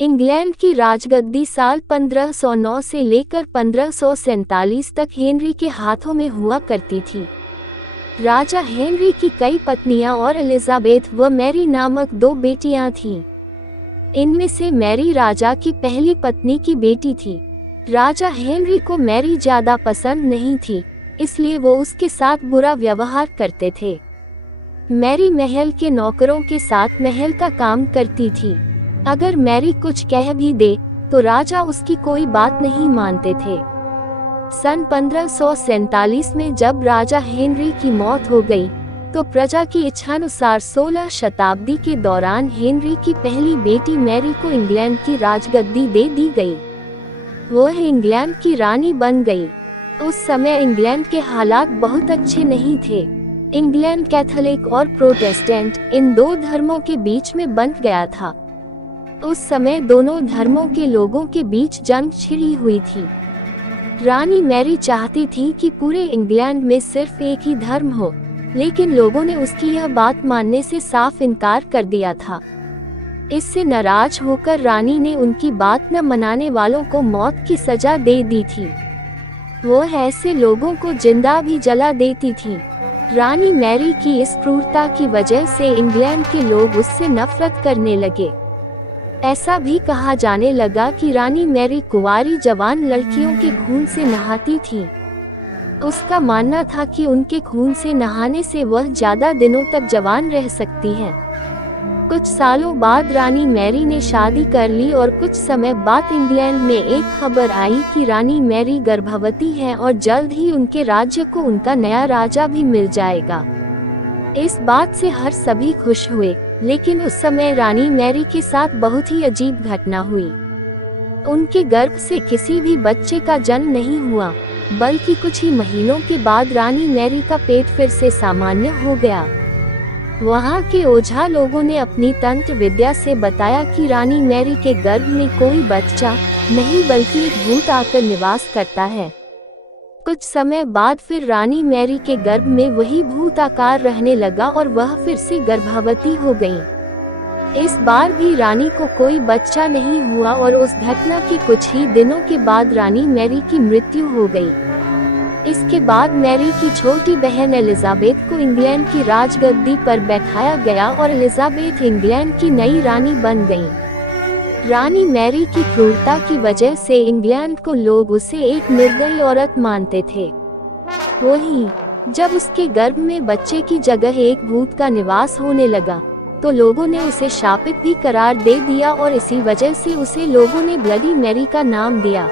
England की राजगद्दी साल 1509 से लेकर 1547 तक हेनरी के हाथों में हुआ करती थी। राजा हेनरी की कई पत्नियां और एलिजाबेथ व मैरी नामक दो बेटियां थीं। इनमें से मैरी राजा की पहली पत्नी की बेटी थी। राजा हेनरी को मैरी ज्यादा पसंद नहीं थी, इसलिए वो उसके साथ बुरा व्यवहार करते थे। मैरी महल के नौकरों के साथ महल का काम करती थी। अगर मैरी कुछ कह भी दे तो राजा उसकी कोई बात नहीं मानते थे। सन 1547 में जब राजा हेनरी की मौत हो गई तो प्रजा की इच्छानुसार 16 शताब्दी के दौरान हेनरी की पहली बेटी मैरी को इंग्लैंड की राजगद्दी दे दी गई। वह इंग्लैंड की रानी बन गई। उस समय इंग्लैंड के हालात बहुत अच्छे नहीं थे। इंग्लैंड कैथोलिक और प्रोटेस्टेंट इन दो धर्मों के बीच में बंट गया था। उस समय दोनों धर्मों के लोगों के बीच जंग छिड़ी हुई थी। रानी मैरी चाहती थी कि पूरे इंग्लैंड में सिर्फ एक ही धर्म हो, लेकिन लोगों ने उसकी यह बात मानने से साफ इनकार कर दिया था। इससे नाराज होकर रानी ने उनकी बात न मनाने वालों को मौत की सजा दे दी थी। वो ऐसे लोगों को जिंदा भी जला देती थी। रानी मैरी की इस क्रूरता की वजह से इंग्लैंड के लोग उससे नफरत करने लगे। ऐसा भी कहा जाने लगा कि रानी मैरी कुंवारी जवान लड़कियों के खून से नहाती थी। उसका मानना था कि उनके खून से नहाने से वह ज्यादा दिनों तक जवान रह सकती हैं। कुछ सालों बाद रानी मैरी ने शादी कर ली और कुछ समय बाद इंग्लैंड में एक खबर आई कि रानी मैरी गर्भवती है और जल्द ही उनके राज्य को उनका नया राजा भी मिल जाएगा। इस बात से हर सभी खुश हुए, लेकिन उस समय रानी मैरी के साथ बहुत ही अजीब घटना हुई। उनके गर्भ से किसी भी बच्चे का जन्म नहीं हुआ, बल्कि कुछ ही महीनों के बाद रानी मैरी का पेट फिर से सामान्य हो गया। वहाँ के ओझा लोगों ने अपनी तंत्र विद्या से बताया कि रानी मैरी के गर्भ में कोई बच्चा नहीं बल्कि एक भूत आकर निवास करता है। कुछ समय बाद फिर रानी मैरी के गर्भ में वही भूत आकार रहने लगा और वह फिर से गर्भवती हो गई। इस बार भी रानी को कोई बच्चा नहीं हुआ और उस घटना के कुछ ही दिनों के बाद रानी मैरी की मृत्यु हो गई। इसके बाद मैरी की छोटी बहन एलिजाबेथ को इंग्लैंड की राजगद्दी पर बैठाया गया और एलिजाबेथ इंग्लैंड की नई रानी बन गई। रानी मैरी की क्रूरता की वजह से इंग्लैंड को लोग उसे एक निर्दयी औरत मानते थे। वहीं जब उसके गर्भ में बच्चे की जगह एक भूत का निवास होने लगा तो लोगों ने उसे शापित भी करार दे दिया और इसी वजह से उसे लोगों ने ब्लडी मैरी का नाम दिया।